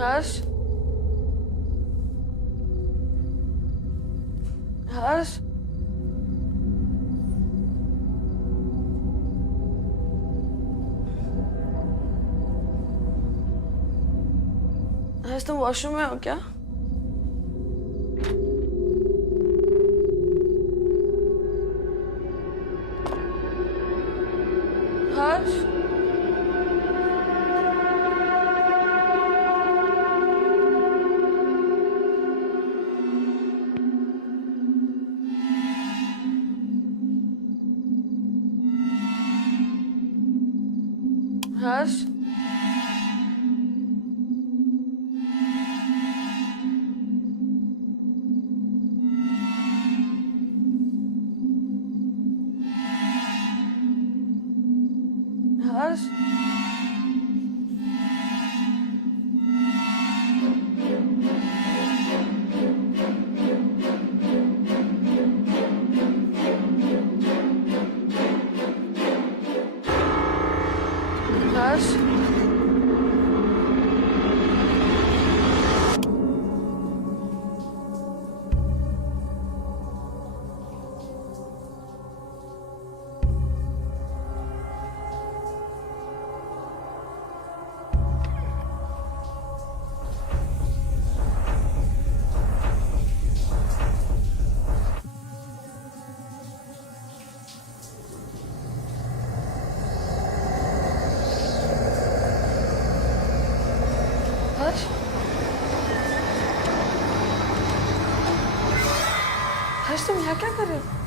हर्ष, हर्ष, हर्ष तुम वॉशरूम में हो क्या? हर्ष, हर्ष, हर्ष, हर्ष, हर्ष, हर्ष तुम यहाँ क्या कर रहे हो?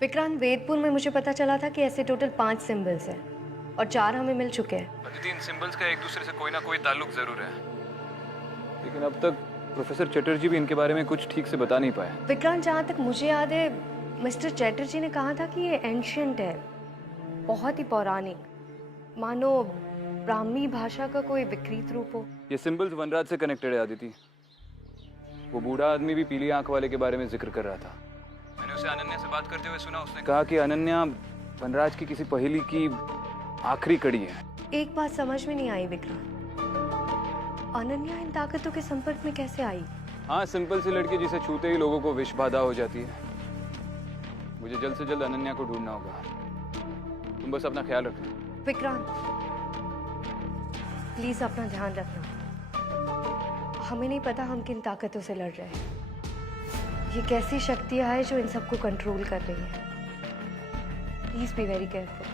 विक्रांत, वेदपुर में मुझे पता चला था कि ऐसे टोटल 5 सिंबल्स हैं और 4 हमें मिल चुके हैं। अदिति, इन सिंबल्स का एक दूसरे से कोई ना कोई ताल्लुक जरूर है, लेकिन अब तक प्रोफेसर चटर्जी भी इनके बारे में कुछ ठीक से बता नहीं पाए। विक्रांत, जहाँ तक मुझे याद है मिस्टर चैटर्जी ने कहा था कि ये एंशियंट है, बहुत ही पौराणिक, मानो ब्राह्मी भाषा का कोई विकृत रूप हो। ये सिंबल्स वनराज से कनेक्टेड है आदिति। वो बूढ़ा आदमी भी पीली आंख वाले के बारे में जिक्र कर रहा था। मैंने उसे अनन्या से बात करते हुए सुना, उसने कहा कि अनन्या वनराज की किसी पहेली की आखिरी कड़ी है। एक बात समझ में नहीं आई विक्रांत, अनन्या इन ताकतों के संपर्क में कैसे आई? हाँ, सिंपल सी लड़की जिसे छूते ही लोगों को विष बाधा हो जाती है। मुझे जल्द से जल्द अनन्या को ढूंढना होगा। तुम बस अपना ख्याल रखना। विक्रांत, प्लीज अपना ध्यान रखना। हमें नहीं पता हम किन ताकतों से लड़ रहे हैं। ये कैसी शक्तियां हैं जो इन सबको कंट्रोल कर रही है। Please be very careful.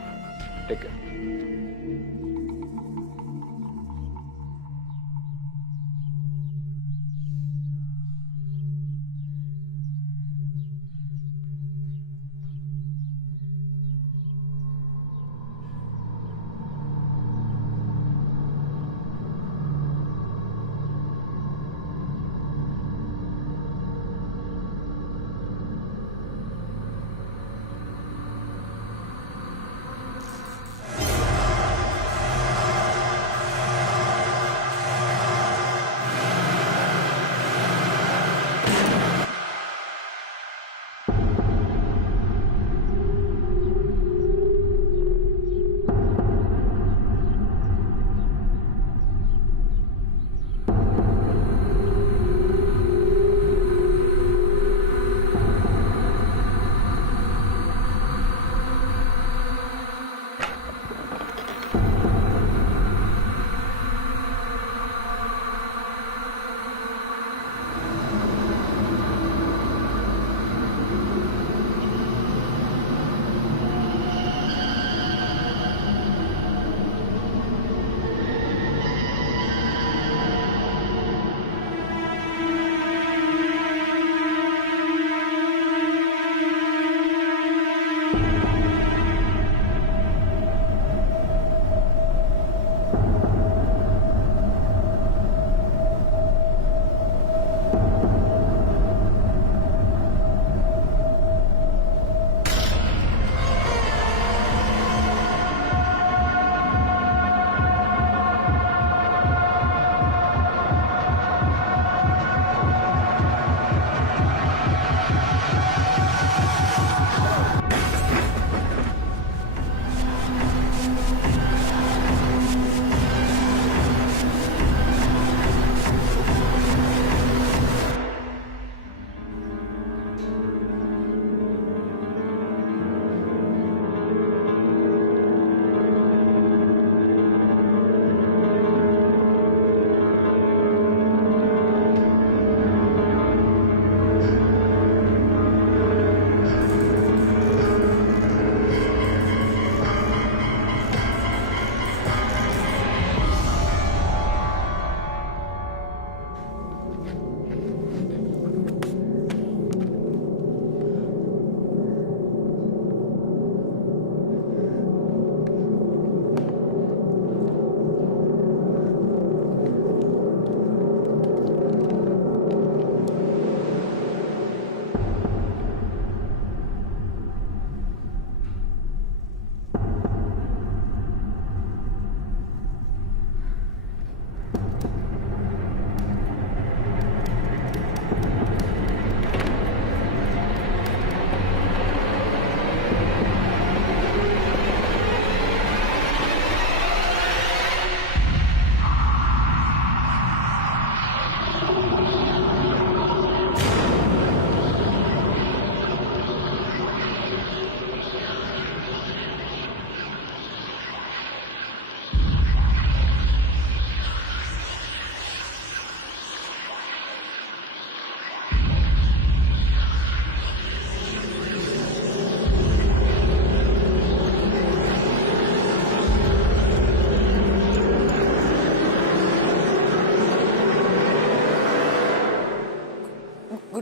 Take care.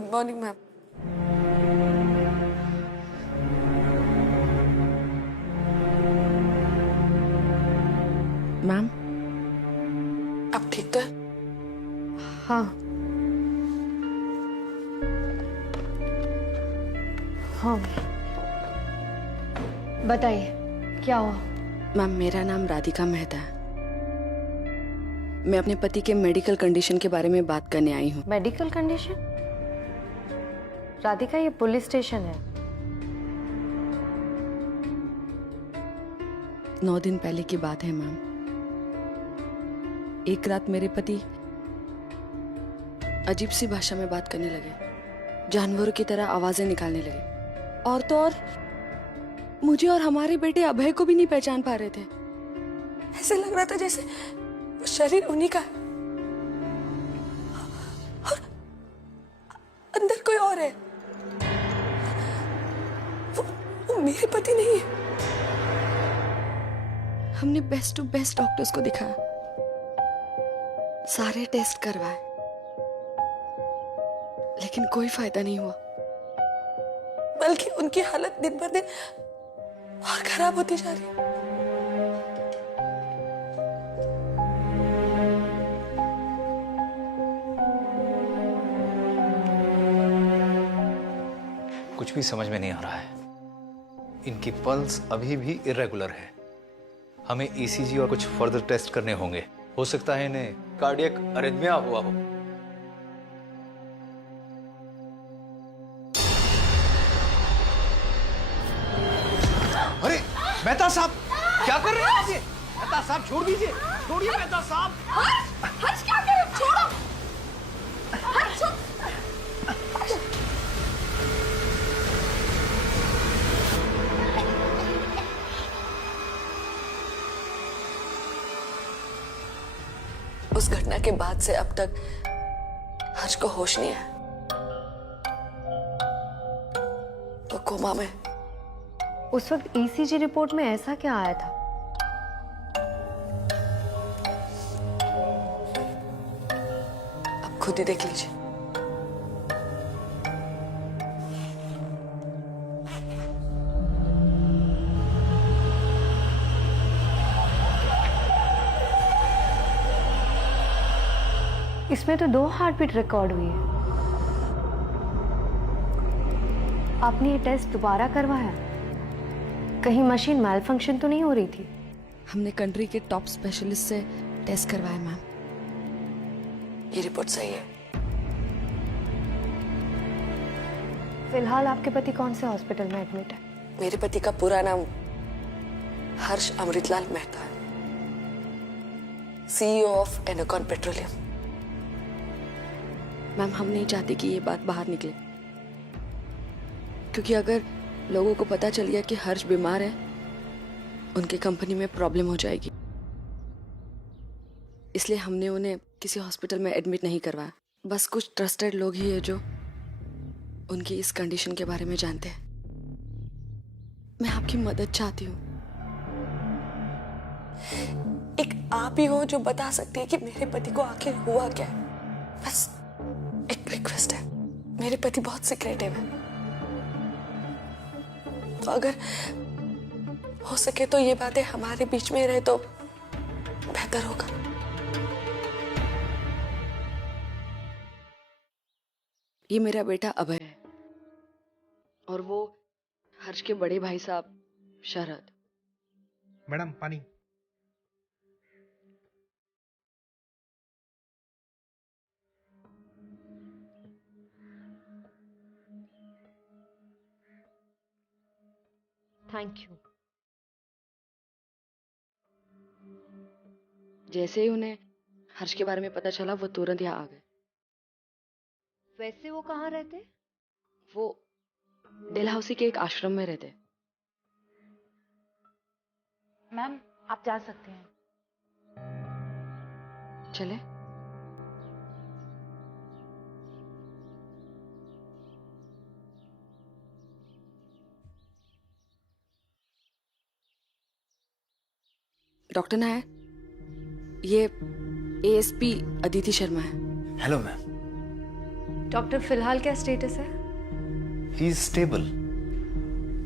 Good morning ma'am. Ma'am, आप ठीक तो है? हाँ हाँ, बताइए क्या हुआ? मैम मेरा नाम राधिका मेहता है। मैं अपने पति के मेडिकल कंडीशन के बारे में बात करने आई हूँ। Medical condition? राधिका, ये पुलिस स्टेशन है। 9 दिन पहले की बात है मैम। एक रात मेरे पति अजीब सी भाषा में बात करने लगे, जानवरों की तरह आवाजें निकालने लगे, और तो और मुझे और हमारे बेटे अभय को भी नहीं पहचान पा रहे थे। ऐसे लग रहा था जैसे वो शरीर उन्हीं का है और अंदर कोई और है। वो मेरे पति नहीं है। हमने बेस्ट टू बेस्ट डॉक्टर्स को दिखाया, सारे टेस्ट करवाए, लेकिन कोई फायदा नहीं हुआ। बल्कि उनकी हालत दिन ब दिन और खराब होती जा रही है। कुछ भी समझ में नहीं आ रहा है। इनकी पल्स अभी भी इरेगुलर है। हमें ईसीजी और कुछ फर्दर टेस्ट करने होंगे। हो सकता है इन्हें कार्डियक अरिथमिया हुआ हो। अरे मेहता साहब, क्या कर रहे हैं आप? ये मेहता साहब छोड़ दीजिए, छोड़िए मेहता साहब। हर्ष क्या कर रहे हो? छोड़ो। उस घटना के बाद से अब तक हर्ष को होश नहीं है। वो कोमा में। उस वक्त ईसीजी रिपोर्ट में ऐसा क्या आया था? आप खुद ही देख लीजिए। इसमें तो 2 हार्ट बीट रिकॉर्ड हुई है। आपने ये टेस्ट दोबारा करवाया? कहीं मशीन मैल फंक्शन तो नहीं हो रही थी? हमने कंट्री के टॉप स्पेशलिस्ट से टेस्ट करवाया मैम। ये रिपोर्ट सही है। फिलहाल आपके पति कौन से हॉस्पिटल में एडमिट है? मेरे पति का पूरा नाम हर्ष अमृतलाल मेहता है, CEO ऑफ एनोकॉन पेट्रोलियम। मैम हम नहीं चाहते कि ये बात बाहर निकले, क्योंकि अगर लोगों को पता चल गया कि हर्ष बीमार है, उनके कंपनी में प्रॉब्लम हो जाएगी। इसलिए हमने उन्हें किसी हॉस्पिटल में एडमिट नहीं करवाया। बस कुछ ट्रस्टेड लोग ही है जो उनकी इस कंडीशन के बारे में जानते हैं। मैं आपकी मदद चाहती हूँ। एक आप ही हो जो बता सकती है कि मेरे पति को आखिर हुआ क्या है। बस एक रिक्वेस्ट है, मेरे पति बहुत सिक्रेटिव है, तो अगर हो सके तो ये बातें हमारे बीच में रहे तो बेहतर होगा। ये मेरा बेटा अभय है और वो हर्ष के बड़े भाई साहब शरद। मैडम पानी। Thank you. जैसे ही उन्हें हर्ष के बारे में पता चला, वो तुरंत यहाँ आ गए। वैसे वो कहाँ रहते? वो डेलहाउसी के एक आश्रम में रहते। मैम आप जा सकते हैं। चले? डॉक्टर नायर, ये ASP अदिति शर्मा है। Hello ma'am. डॉक्टर फिलहाल क्या स्टेटस है? He is stable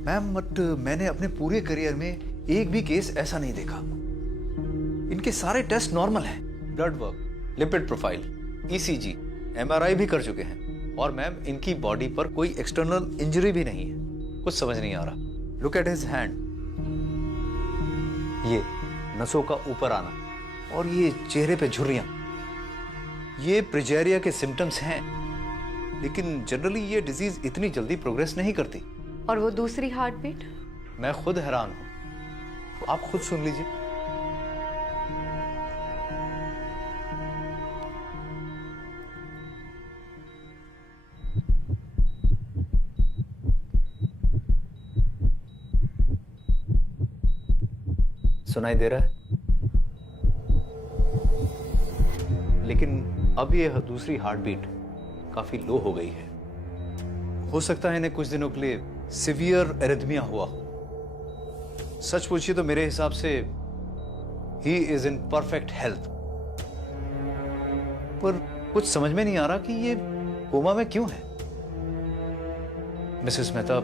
ma'am, but मैंने अपने पूरे करियर में एक भी केस ऐसा नहीं देखा। इनके सारे टेस्ट नॉर्मल हैं। Blood work, lipid profile, ECG, MRI भी कर चुके हैं। और मैम इनकी बॉडी पर कोई एक्सटर्नल इंजरी भी नहीं है। कुछ समझ नहीं आ रहा। लुक एट हिज हैंड, ये नसों का ऊपर आना और ये चेहरे पे झुर्रियां, ये प्रिजेरिया के सिम्टम्स हैं। लेकिन जनरली ये डिजीज इतनी जल्दी प्रोग्रेस नहीं करती। और वो दूसरी हार्ट बीट? मैं खुद हैरान हूं, आप खुद सुन लीजिए। सुनाई दे रहा है? लेकिन अब ये दूसरी हार्ट बीट काफी लो हो गई है। हो सकता है इन्हें कुछ दिनों के लिए सिवियर एरिथमिया हुआ हो। सच पूछिए तो मेरे हिसाब से he is in perfect health, पर कुछ समझ में नहीं आ रहा कि ये कोमा में क्यों है। Mrs Mehta,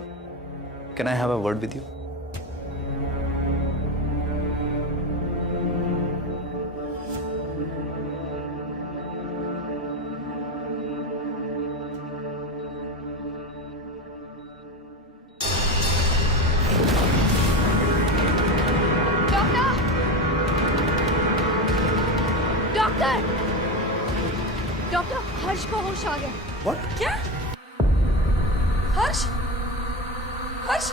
can I have a word with you? Doctor, Harsh को होश आ गया। What? क्या? हर्ष? हर्ष?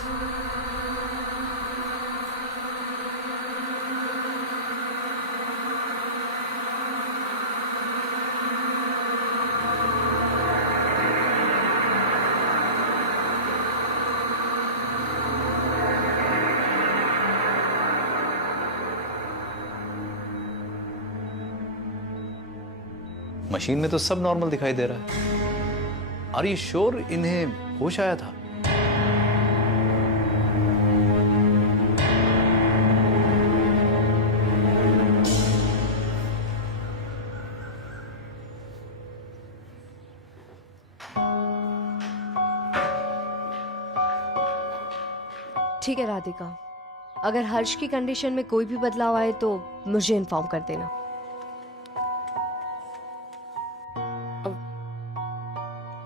मशीन में तो सब नॉर्मल दिखाई दे रहा है। आर यू श्योर इन्हें होश आया था? ठीक है राधिका, अगर हर्ष की कंडीशन में कोई भी बदलाव आए तो मुझे इन्फॉर्म कर देना।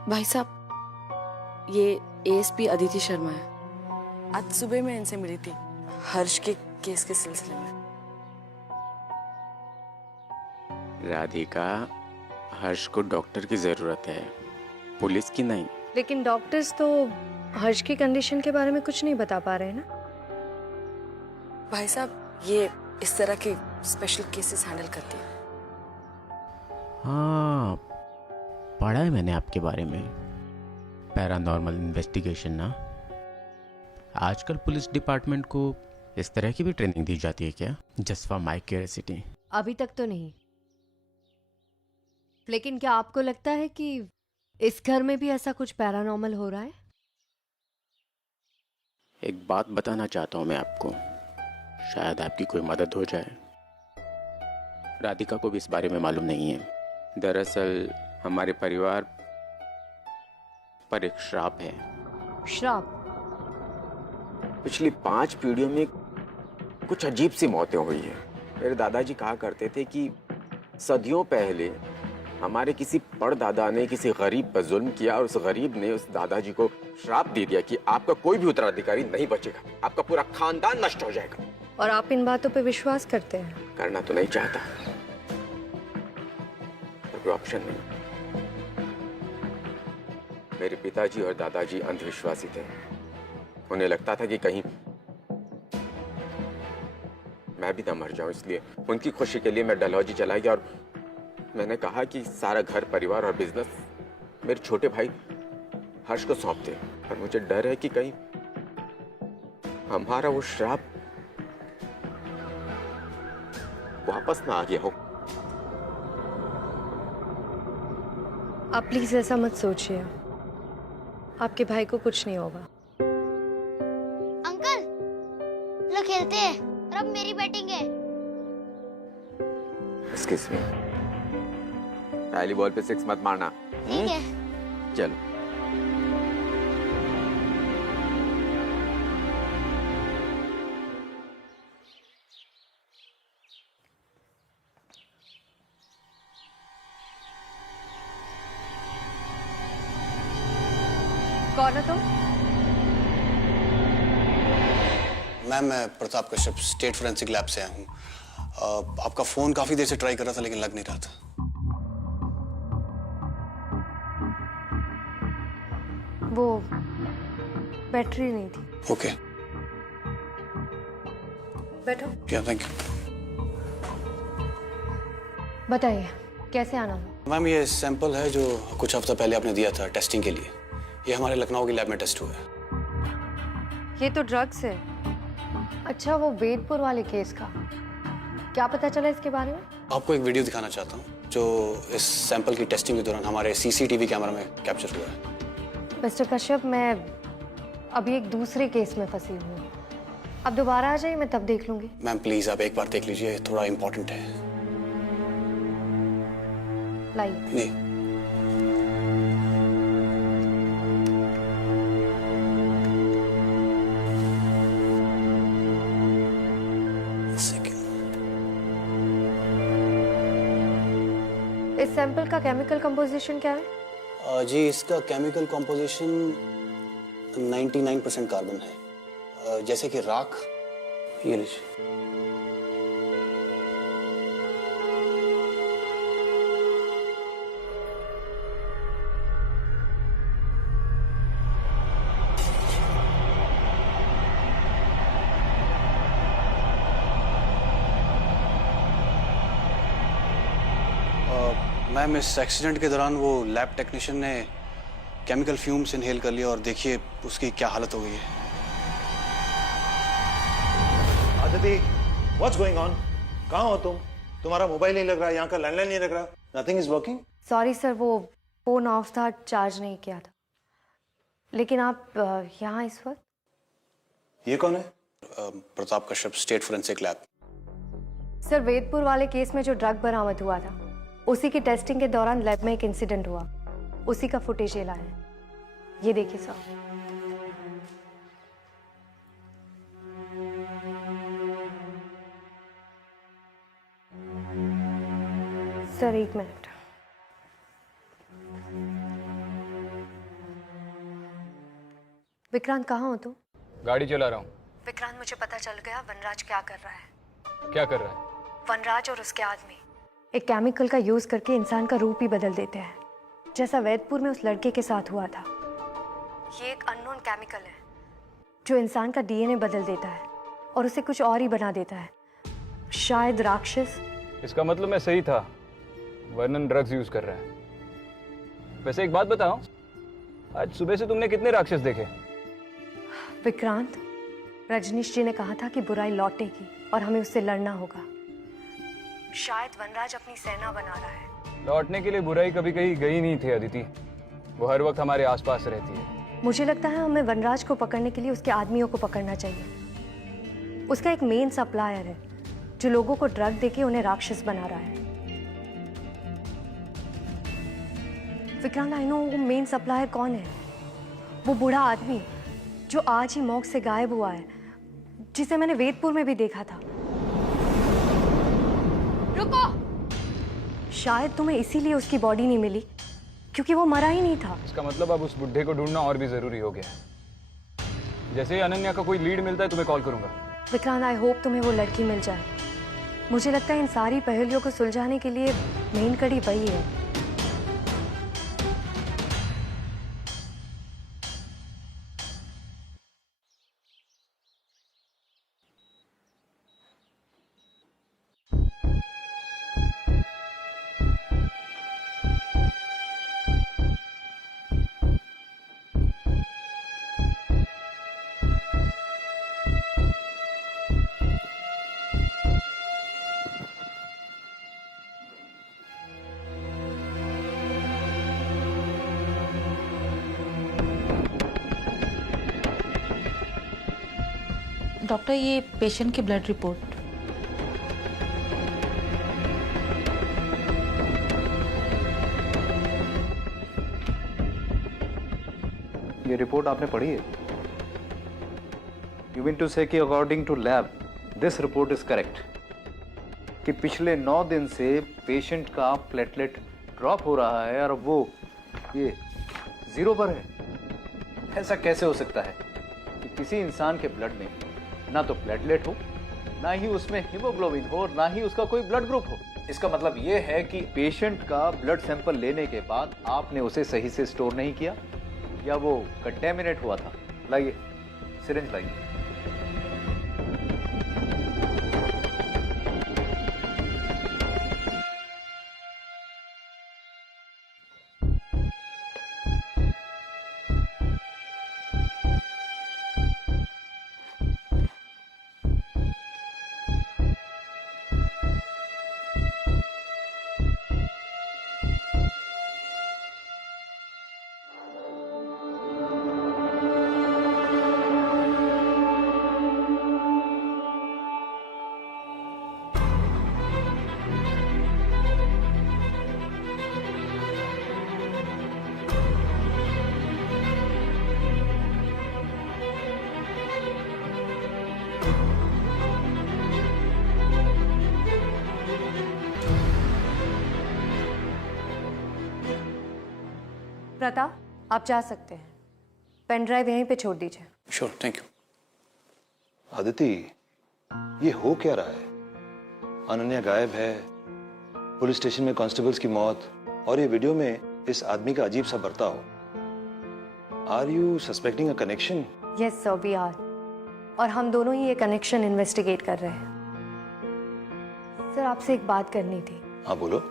भाई साहब, ये एएसपी अदिति शर्मा है। आज सुबह मैं इनसे मिली थी हर्ष के केस के सिलसिले में। राधिका, हर्ष को डॉक्टर की जरूरत है, पुलिस की नहीं। लेकिन डॉक्टर्स तो हर्ष की कंडीशन के बारे में कुछ नहीं बता पा रहे हैं ना। भाई साहब, ये इस तरह के स्पेशल केसेस हैंडल करती है। हाँ, पढ़ा है मैंने आपके बारे में, पैरानॉर्मल इन्वेस्टिगेशन ना। आजकल पुलिस डिपार्टमेंट को इस तरह की भी ट्रेनिंग दी जाती है क्या? Just for my curiosity. अभी तक तो नहीं, लेकिन क्या आपको लगता है कि इस घर में भी ऐसा कुछ पैरानॉर्मल हो रहा है? एक बात बताना चाहता हूँ मैं आपको, शायद आपकी कोई मदद हो जाए। राधिका को भी इस बारे में मालूम नहीं है। दरअसल हमारे परिवार पर एक श्राप है। श्राप? पिछली 5 पीढ़ियों में कुछ अजीब सी मौतें हुई हैं। मेरे दादाजी कहा करते थे कि सदियों पहले हमारे किसी परदादा ने किसी गरीब पर जुल्म किया और उस गरीब ने उस दादाजी को श्राप दे दिया कि आपका कोई भी उत्तराधिकारी नहीं बचेगा, आपका पूरा खानदान नष्ट हो जाएगा। और आप इन बातों पे विश्वास करते हैं? करना तो नहीं चाहता, पर कोई ऑप्शन नहीं। मेरे पिताजी और दादाजी अंधविश्वासी थे। उन्हें लगता था कि कहीं मैं भी ना मर जाऊं, इसलिए उनकी खुशी के लिए मैं डलहौजी चला गया और मैंने कहा कि सारा घर परिवार और बिजनेस मेरे छोटे भाई हर्ष को सौंप दे। पर मुझे डर है कि कहीं हमारा वो श्राप वापस ना आ गया हो। आप प्लीज ऐसा मत सोचिए, आपके भाई को कुछ नहीं होगा। अंकल, लो खेलते हैं, और अब मेरी बैटिंग है। Excuse me, पहली बॉल पे 6 मत मारना। ठीक है। चलो। कौन हो तुम? मैम मैं Pratap Kashyap state forensic lab से आया हूँ। आपका फोन काफी देर से ट्राई कर रहा था लेकिन लग नहीं रहा था। वो बैटरी नहीं थी। ओके। बैठो। क्या थैंक यू। बताइए कैसे आना हो? मैम ये सैंपल है जो कुछ हफ्ता पहले आपने दिया था टेस्टिंग के लिए। ये हमारे लखनऊ की लैब में टेस्ट हुआ है। ये तो ड्रग्स है। अच्छा, वो वेदपुर वाले केस का क्या पता चला इसके बारे में? आपको एक वीडियो दिखाना चाहता हूँ जो इस सैंपल की टेस्टिंग के दौरान हमारे सीसीटीवी कैमरा में कैप्चर हुआ है। मिस्टर कश्यप, मैं अभी एक दूसरे केस में फंसी हुई हूँ। अब दोबारा आ जाइए, मैं तब देख लूंगी। मैम प्लीज आप एक बार देख लीजिए, थोड़ा इम्पोर्टेंट है। लाइए। नहीं इस सैंपल का केमिकल कंपोजिशन क्या है? जी इसका केमिकल कॉम्पोजिशन 99% कार्बन है। जैसे कि राख। ये लीजिए। मैम इस एक्सीडेंट के दौरान वो लैब टेक्नीशियन ने केमिकल फ्यूम्स इनहेल कर लिया और देखिए उसकी क्या हालत हो गई है। Aditi, what's going on? कहाँ हो तुम? तुम्हारा मोबाइल नहीं लग रहा, यहाँ का लैंडलाइन नहीं लग रहा, nothing is working. Sorry sir, वो फोन ऑफ था, चार्ज नहीं किया था। लेकिन आप यहाँ इस वक्त? ये कौन है? Pratap Kashyap state forensic lab. Sir, Vedpur वाले केस में जो ड्रग बरामद हुआ था उसी की टेस्टिंग के दौरान लैब में एक इंसिडेंट हुआ, उसी का फुटेज ये लाया है। ये देखिए सर। सर एक मिनट। विक्रांत, कहाँ हो तुम? गाड़ी चला रहा हूँ। विक्रांत, मुझे पता चल गया वनराज क्या कर रहा है। क्या कर रहा है? वनराज और उसके आदमी एक केमिकल का यूज करके इंसान का रूप ही बदल देते हैं, जैसा वैदपुर में उस लड़के के साथ हुआ था। ये एक अननोन केमिकल है जो इंसान का डीएनए बदल देता है और उसे कुछ और ही बना देता है, शायद राक्षस। इसका मतलब मैं सही था, वर्णन ड्रग्स यूज कर रहा है। वैसे एक बात बताओ, आज सुबह से तुमने कितने राक्षस देखे? विक्रांत, रजनीश जी ने कहा था कि बुराई लौटेगी और हमें उससे लड़ना होगा। शायद वनराज अपनी सेना बना रहा है। लौटने के लिए बुराई कभी कहीं गई नहीं थी अदिति, वो हर वक्त हमारे आसपास रहती है। मुझे लगता है हमें वनराज को पकड़ने के लिए उसके आदमियों को पकड़ना चाहिए। उसका एक मेन सप्लायर है जो लोगों को ड्रग देके उन्हें राक्षस बना रहा है। विक्रांत, आई नो वो मेन सप्लायर कौन है। वो बूढ़ा आदमी जो आज ही मौत से गायब हुआ है, जिसे मैंने वेदपुर में भी देखा था। रुको! शायद तुम्हें इसीलिए उसकी बॉडी नहीं मिली, क्योंकि वो मरा ही नहीं था। इसका मतलब अब उस बुढ़े को ढूंढना और भी जरूरी हो गया है। जैसे ही अनन्या का कोई लीड मिलता है तुम्हें कॉल करूंगा। विक्रांत, आई होप तुम्हें वो लड़की मिल जाए। मुझे लगता है इन सारी पहेलियों को सुलझाने के लिए मेन कड़ी वही है। डॉक्टर, ये पेशेंट की ब्लड रिपोर्ट। रिपोर्ट आपने पढ़ी है? यू मीन टू से कि according to lab this report is correct कि पिछले 9 दिन से पेशेंट का प्लेटलेट ड्रॉप हो रहा है और वो ये 0 पर है? ऐसा कैसे हो सकता है कि किसी इंसान के ब्लड में ना तो प्लेटलेट हो, ना ही उसमें हीमोग्लोबिन हो, ना ही उसका कोई ब्लड ग्रुप हो? इसका मतलब ये है कि पेशेंट का ब्लड सैंपल लेने के बाद आपने उसे सही से स्टोर नहीं किया या वो कंटेमिनेट हुआ था। लाइए सिरिंज लाइए। प्रताप, आप जा सकते हैं। पेन ड्राइव यहीं पे छोड़ दीजिए। Sure, thank you. अदिति, ये हो क्या रहा है? अनन्या गायब है, पुलिस स्टेशन में कांस्टेबल्स की मौत, और ये वीडियो में इस आदमी का अजीब सा बर्ताव। Are you suspecting a connection? Yes sir, we are. और हम दोनों ही ये कनेक्शन इन्वेस्टिगेट कर रहे हैं। सर, आपसे एक बात करनी थी। हाँ बोलो।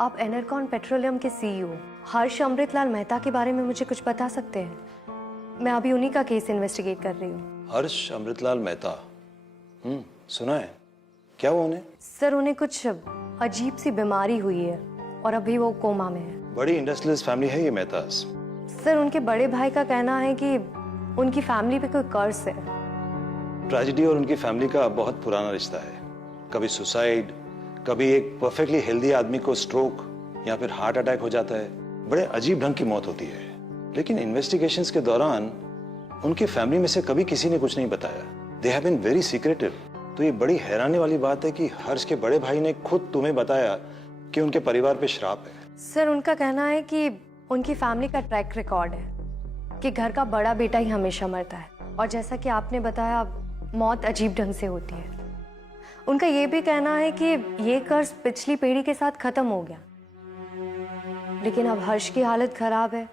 आप एनर्कॉन पेट्रोलियम के सीईओ हर्ष अमृतलाल मेहता के बारे में मुझे कुछ बता सकते हैं? मैं अभी उन्हीं का केस इन्वेस्टिगेट कर रही हूँ। हर्ष अमृतलाल मेहता, सुना है। क्या हुआ उन्हें? सर, उन्हें कुछ अजीब सी बीमारी हुई है और अभी वो कोमा में है। बड़ी इंडस्ट्रियलिस्ट फैमिली है ये मेहतास। सर, उनके बड़े भाई का कहना है कि उनकी फैमिली पे कोई कर्ज है। ट्रेजेडी और उनकी फैमिली का बहुत पुराना रिश्ता है। कभी सुसाइड, कभी एक परफेक्टली हेल्दी आदमी को स्ट्रोक या फिर हार्ट अटैक हो जाता है। बड़े अजीब ढंग की मौत होती है। लेकिन इन्वेस्टिगेशंस के दौरान उनकी फैमिली में से कभी किसी ने कुछ नहीं बताया। They have been very secretive. तो ये बड़ी हैरानी वाली बात है कि हर्ष के बड़े भाई ने खुद तुम्हें बताया कि उनके परिवार पे श्राप है। सर, उनका कहना है कि उनकी फैमिली का ट्रैक रिकॉर्ड है कि घर का बड़ा बेटा ही हमेशा मरता है, और जैसा कि आपने बताया, मौत अजीब ढंग से होती है। उनका ये भी कहना है कि ये कर्ज पिछली पीढ़ी के साथ खत्म हो गया, लेकिन अब हर्ष की हालत खराब है।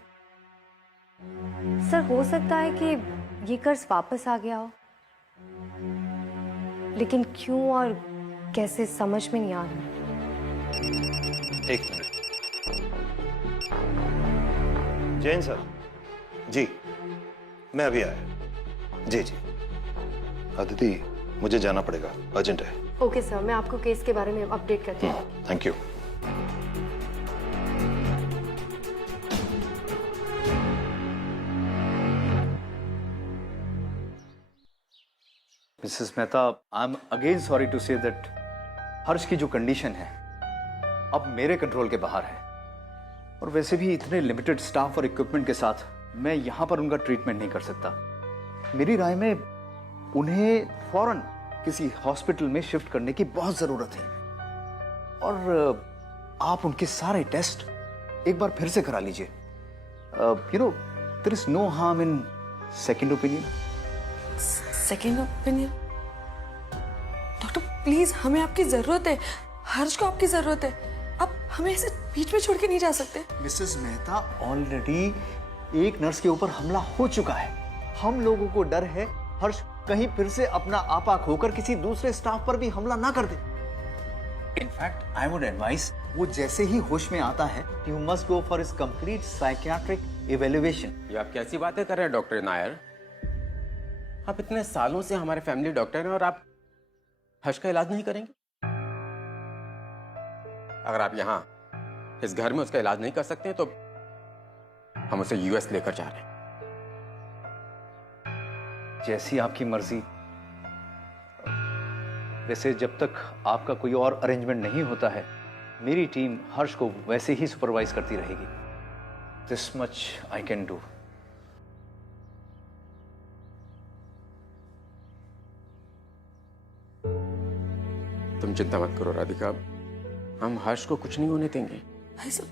सर, हो सकता है कि ये कर्ज वापस आ गया हो, लेकिन क्यों और कैसे समझ में नहीं आ रहा। एक मिनट। जैन सर। जी, मैं अभी आया। जी जी। अदिति, मुझे जाना पड़ेगा, अर्जेंट है। ओके सर, मैं आपको केस के बारे में अपडेट करती हूँ। Thank you. Mrs Mehta, I am again sorry to say that Harsh की जो कंडीशन है अब मेरे कंट्रोल के बाहर है, और वैसे भी इतने लिमिटेड स्टाफ और इक्विपमेंट के साथ मैं यहाँ पर उनका ट्रीटमेंट नहीं कर सकता। मेरी राय में उन्हें फौरन किसी हॉस्पिटल में शिफ्ट करने की बहुत ज़रूरत है, और आप उनके सारे टेस्ट एक बार फिर से करा लीजिए। You know, there is no harm in second opinion. Second opinion? Doctor please, हमें आपकी जरूरत है। हर्ष को आपकी जरूरत है। आप हमें ऐसे बीच में छोड़ के नहीं जा सकते। मिसेस मेहता, ऑलरेडी एक नर्स के ऊपर हमला हो चुका है। हम लोगों को डर है हर्ष कहीं फिर से अपना आपा खोकर किसी दूसरे स्टाफ पर भी हमला ना कर दे। इनफैक्ट आई वुड एडवाइस, वो जैसे ही होश में आता है, you must go for his complete psychiatric evaluation. ये आप कैसी बातें कर रहे हैं डॉक्टर नायर? आप इतने सालों से हमारे फैमिली डॉक्टर हैं और आप हर्ष का इलाज नहीं करेंगे? अगर आप यहाँ इस घर में उसका इलाज नहीं कर सकते तो हम उसे यूएस लेकर जा रहे हैं। जैसी आपकी मर्जी। वैसे जब तक आपका कोई और अरेंजमेंट नहीं होता है, मेरी टीम हर्ष को वैसे ही सुपरवाइज करती रहेगी। This much I can do. तुम चिंता मत करो राधिका, हम हर्ष को कुछ नहीं होने देंगे। भाई साहब,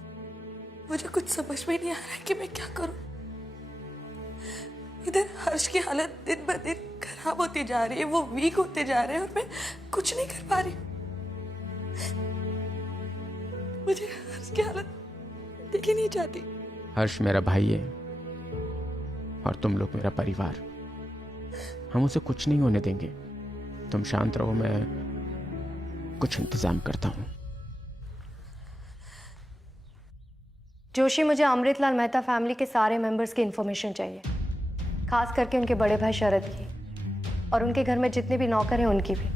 मुझे कुछ समझ में नहीं आ रहा है कि मैं क्या करूं। इधर हर्ष की हालत दिन ब दिन खराब होती जा रही है, वो वीक होते जा रहे हैं और मैं कुछ नहीं कर पा रही। मुझे हर्ष की हालत देखी नहीं चाहती। हर्ष मेरा भाई है और तुम लोग मेरा परिवार। हम उसे कुछ नहीं होने देंगे। तुम शांत रहो, मैं कुछ इंतजाम करता हूँ। जोशी, मुझे अमृतलाल मेहता फैमिली के सारे मेंबर्स की इंफॉर्मेशन चाहिए, खास करके उनके बड़े भाई शरद की, और उनके घर में जितने भी नौकर हैं उनकी भी।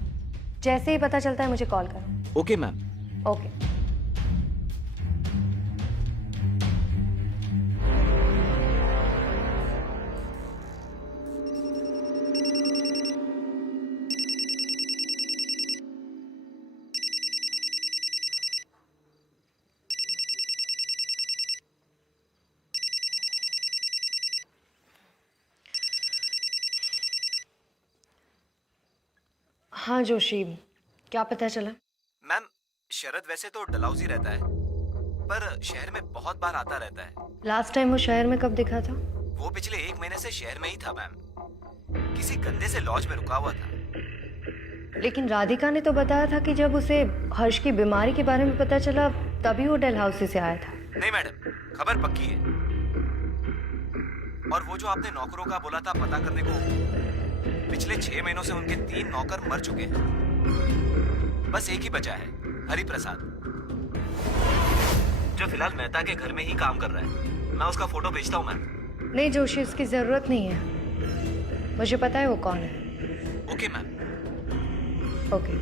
जैसे ही पता चलता है मुझे कॉल करो। Okay ma'am. ओके। हाँ जोशी, क्या पता चला? मैम, शरद वैसे तो डलहौजी रहता है, पर शहर में बहुत बार आता रहता है। लास्ट टाइम वो शहर में कब दिखा था? वो पिछले 1 महीने से शहर में ही था मैम। किसी गंदे से लॉज में रुका हुआ था। लेकिन राधिका ने तो बताया था कि जब उसे हर्ष की बीमारी के बारे में पता चला तभी वो डलहौजी से आया था। नहीं मैडम, खबर पक्की है। और वो जो आपने नौकरों का बोला था पता करने को, पिछले 6 महीनों से उनके 3 नौकर मर चुके हैं। बस एक ही बचा है, हरि प्रसाद, जो फिलहाल मेहता के घर में ही काम कर रहा है। मैं उसका फोटो भेजता हूँ मैम। नहीं जोशी, उसकी जरूरत नहीं है, मुझे पता है वो कौन है। Okay ma'am. ओके।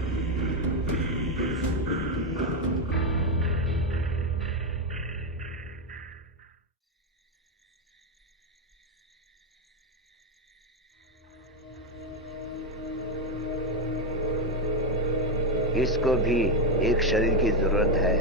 इसको भी एक शरीर की जरूरत है।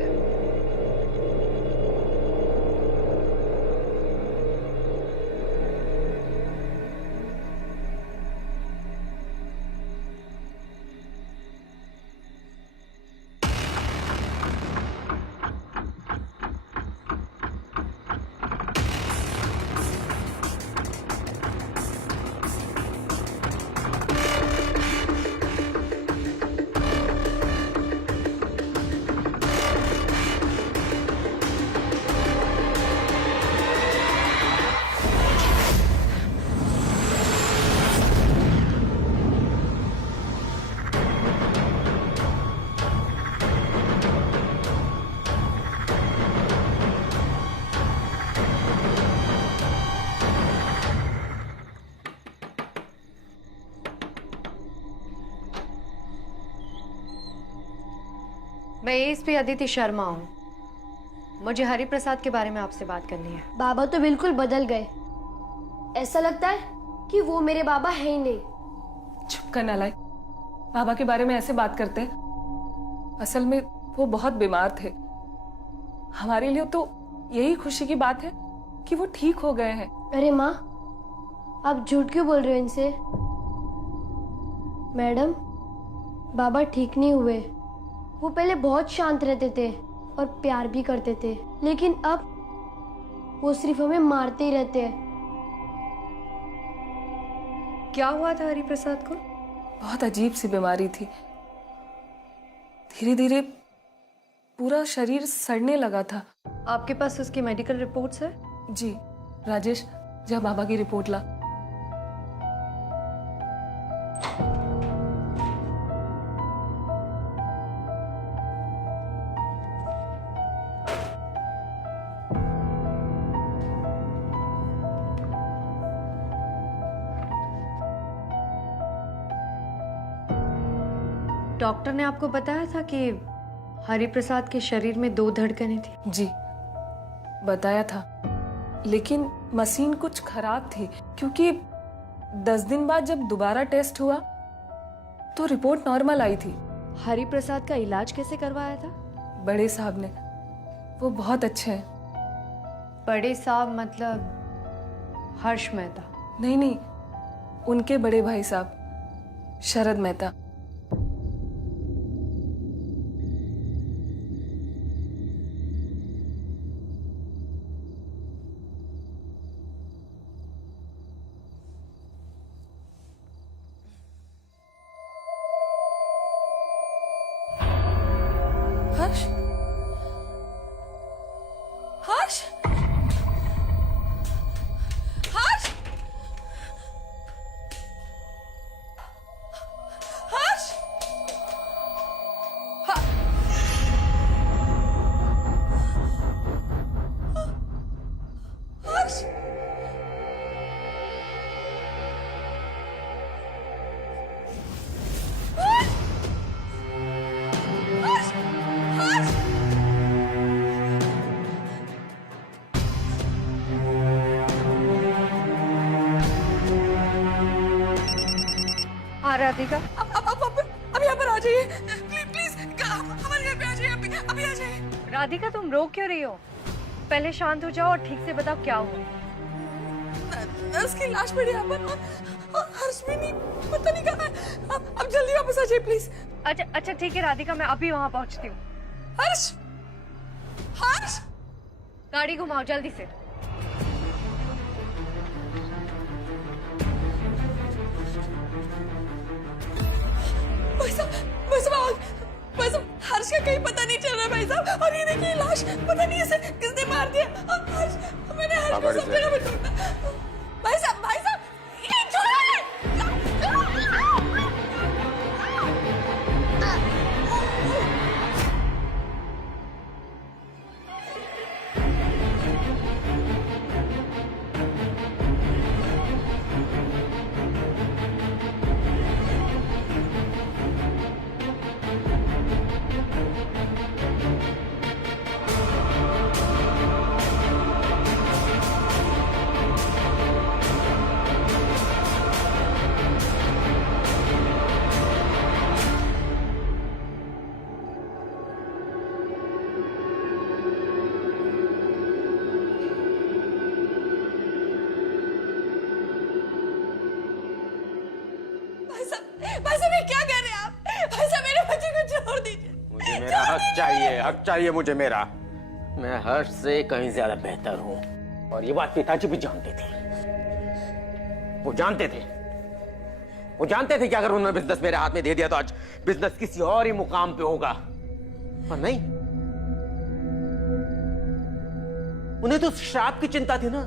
मैं एएसपी अदिति शर्मा हूँ। मुझे हरि प्रसाद के बारे में आपसे बात करनी है। बाबा तो बिल्कुल बदल गए। ऐसा लगता है कि वो मेरे बाबा है ही नहीं। चुप कर नालायक, बाबा के बारे में ऐसे बात करते हैं। असल में वो बहुत बीमार थे। हमारे लिए तो यही खुशी की बात है कि वो ठीक हो गए हैं। अरे माँ, आप झूठ क्यों बोल रहे हो इनसे? मैडम, बाबा ठीक नहीं हुए। वो पहले बहुत शांत रहते थे और प्यार भी करते थे, लेकिन अब वो सिर्फ हमें मारते ही रहते हैं। क्या हुआ था हरि प्रसाद को? बहुत अजीब सी बीमारी थी। धीरे धीरे पूरा शरीर सड़ने लगा था। आपके पास उसकी मेडिकल रिपोर्ट्स है? जी। राजेश, जा बाबा की रिपोर्ट ला। डॉक्टर ने आपको बताया था कि हरि प्रसाद के शरीर में 2 धड़कनें थी? जी, बताया था, लेकिन मशीन कुछ खराब थी, क्योंकि 10 दिन बाद जब दोबारा टेस्ट हुआ तो रिपोर्ट नॉर्मल आई थी। हरि प्रसाद का इलाज कैसे करवाया था? बड़े साहब ने, वो बहुत अच्छे हैं। बड़े साहब मतलब हर्ष मेहता? नहीं नहीं, उनके बड़े भाई साहब शरद मेहता। हाँ राधिका, अब यहाँ पर आ जाइए प्लीज हमारे घर पे आ जाइए, अभी आ जाइए। राधिका तुम रो क्यों रही हो? पहले शांत हो जाओ और ठीक से बताओ क्या हुआ। नर्स की लाश पड़ी यहाँ पर और हर्ष भी नहीं, पता नहीं कहाँ है। अब जल्दी वापस आ जाइए प्लीज। अच्छा ठीक है राधिका, मैं अभी वहाँ पहुँचती हूँ। हर्ष हर्ष, गाड़ी घुमाओ जल्दी से। भाई साहब हर्ष का कहीं पता नहीं चल रहा है भाई साहब। और ये देखिए लाश, पता नहीं इसे किसने मार दिया। हर्ष, मैंने हर्ष को सब जगह पे ढूंढा। भाई साहब ये क्या कर रहे हैं आप? भाई साहब मेरे बच्चे को छोड़ दीजिए। मुझे मेरा हक चाहिए मुझे मेरा। मैं हर्ष से कहीं ज्यादा बेहतर हूँ और ये बात पिताजी भी जानते थे। वो जानते थे कि अगर उन्होंने बिजनेस मेरे हाथ में दे दिया तो आज बिजनेस किसी और ही मुकाम पे होगा, पर नहीं। उन्हें तो श्राप की चिंता थी ना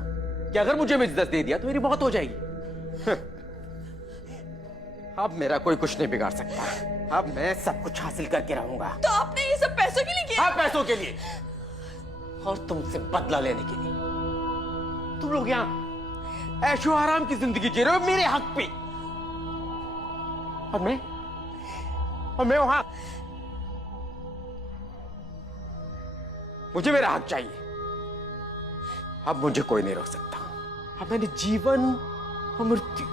कि अगर मुझे बिजनेस दे दिया तो मेरी मौत हो जाएगी। अब मेरा कोई कुछ नहीं बिगाड़ सकता। अब मैं सब कुछ हासिल करके रहूंगा। तो आपने ये सब पैसों के लिए किया? हाँ, पैसों के लिए और तुमसे बदला लेने के लिए। तुम लोग यहाँ ऐशो आराम की जिंदगी जी रहे हो मेरे हक पे, और मैं वहां। मुझे मेरा हक चाहिए। अब मुझे कोई नहीं रोक सकता। अब मैंने जीवन और मृत्यु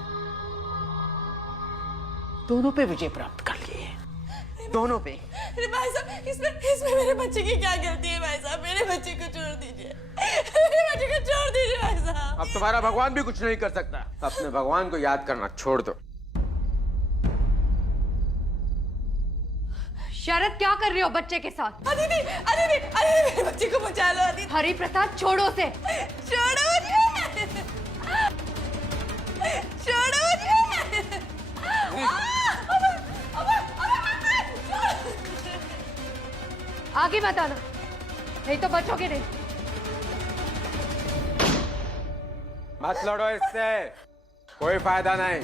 दोनों पे विजय प्राप्त कर लिए है, दोनों पे। भाई साहब इसमें मेरे बच्चे की क्या गलती है? भाई साहब मेरे बच्चे को छोड़ दीजिए, मेरे बच्चे को छोड़ दीजिए भाई साहब। अब तुम्हारा भगवान भी कुछ नहीं कर सकता। अपने भगवान को याद करना छोड़ दो। शरद क्या कर रही हो बच्चे के साथ? अदिति मेरे बच्चे को बचा लो अदिति। हरि प्रसाद छोड़ो उसे। छोड़ो मुझे, छोड़ो मुझे। आगे मत आना, नहीं तो बचोगे नहीं। मत लड़ो इससे, कोई फायदा नहीं।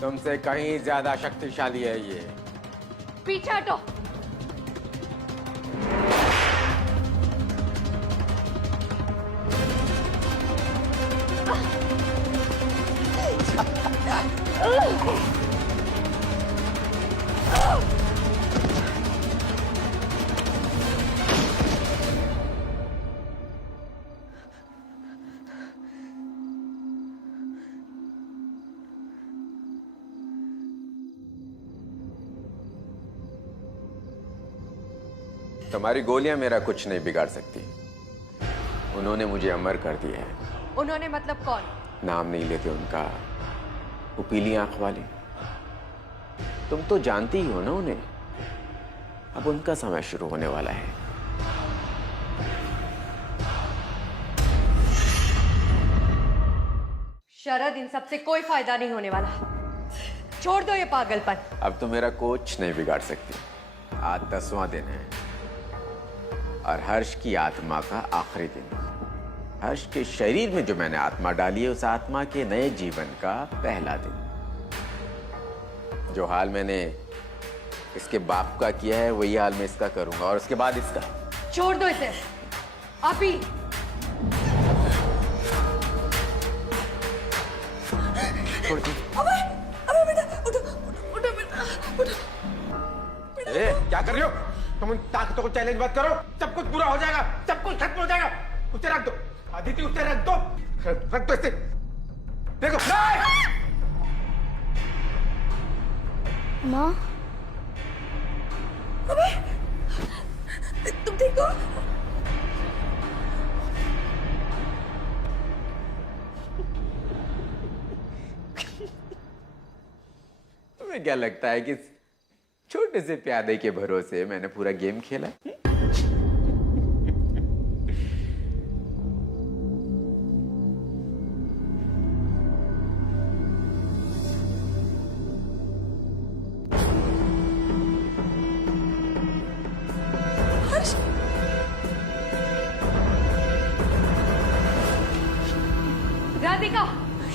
तुमसे कहीं ज्यादा शक्तिशाली है ये। पीछे हटो। तुम्हारी गोलियां मेरा कुछ नहीं बिगाड़ सकती। उन्होंने मुझे अमर कर दिया है। उन्होंने मतलब कौन? नाम नहीं लेते उनका, वो पीली आंख वाले। तुम तो जानती ही हो ना उन्हें। अब उनका समय शुरू होने वाला है। शरद, इन सबसे कोई फायदा नहीं होने वाला। छोड़ दो ये पागलपन। अब तो मेरा कुछ नहीं बिगाड़ सकती। आज 10वां दिन है और हर्ष की आत्मा का आखिरी दिन। हर्ष के शरीर में जो मैंने आत्मा डाली है, उस आत्मा के नए जीवन का पहला दिन। जो हाल मैंने इसके बाप का किया है वही हाल मैं इसका करूंगा, और उसके बाद इसका। छोड़ दो इसे अभी। छोड़ दी। अबे बेटा उठो बेटा, उठो। क्या कर रही हो तुम? उन ताकतों को चैलेंज मत करो, सब कुछ पूरा हो जाएगा, सब कुछ खत्म हो जाएगा। उसे रख दो अदिति, उसे रख दो इसे। देखो माँ, तुम ठीक हो? तुम्हें क्या लगता है कि छोटे से प्यादे के भरोसे मैंने पूरा गेम खेला? राधिका,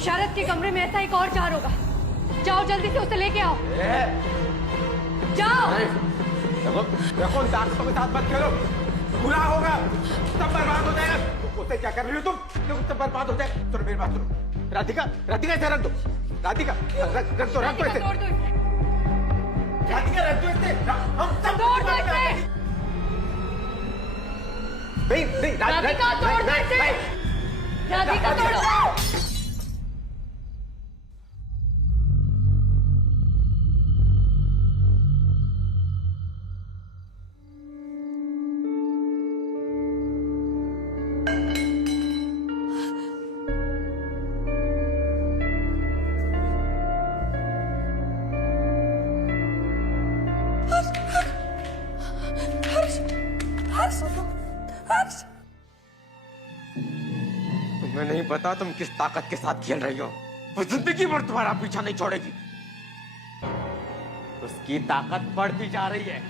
शरद के कमरे में ऐसा एक और कार होगा। जाओ जल्दी से उसे लेके आओ। जाओ। देखो ताकतों के साथ मत खेलो, बुरा होगा, सब बर्बाद हो जाएगा। उससे क्या कर रही हो तुम? सब बर्बाद हो जाए। सुनो मेरी बात सुनो। राधिका, राधिका ऐसे रख दो। राधिका रख दो ऐसे। राधिका रख दो ऐसे। हम सब तोड़ दो इसे। नहीं राधिका तोड़ दो इसे। राधिका तोड़ दो। तुम्हें नहीं पता तुम किस ताकत के साथ खेल रही हो। वो जिंदगी भर तुम्हारा पीछा नहीं छोड़ेगी। उसकी ताकत बढ़ती जा रही है।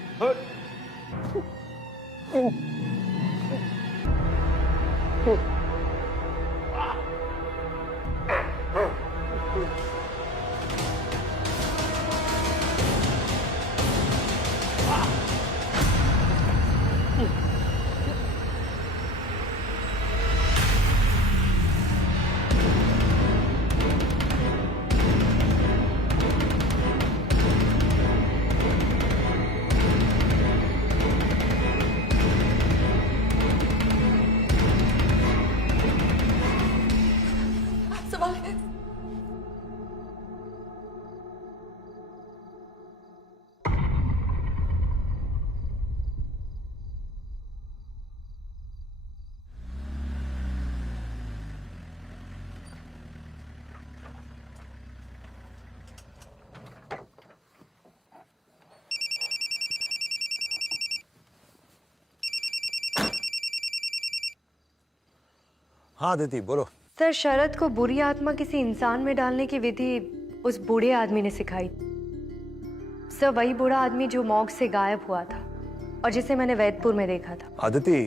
हाँ दीदी बोलो। सर, शरद को बुरी आत्मा किसी इंसान में डालने की विधि उस बूढ़े आदमी ने सिखाई। सर, वही बूढ़ा आदमी जो मॉर्ग से गायब हुआ था और जिसे मैंने वैदपुर में देखा था। आदिति,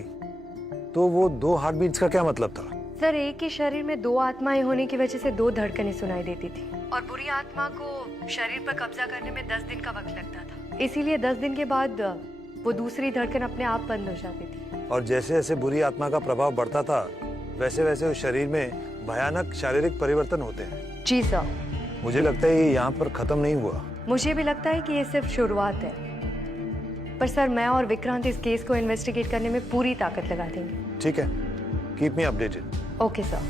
तो वो 2 हार्ट बीट्स का क्या मतलब था? सर, एक ही शरीर में 2 आत्माएं होने की वजह से 2 धड़कनें सुनाई देती थी और बुरी आत्मा को शरीर पर कब्जा करने में 10 दिन का वक्त लगता था। इसीलिए 10 दिन के बाद वो दूसरी धड़कन अपने आप बंद हो जाती थी। और जैसे जैसे बुरी आत्मा का प्रभाव बढ़ता था वैसे वैसे उस शरीर में भयानक शारीरिक परिवर्तन होते हैं। जी सर। मुझे लगता है ये यहाँ पर खत्म नहीं हुआ। मुझे भी लगता है कि ये सिर्फ शुरुआत है, पर सर मैं और विक्रांत इस केस को इन्वेस्टिगेट करने में पूरी ताकत लगा देंगे। ठीक है, keep me updated. Okay sir.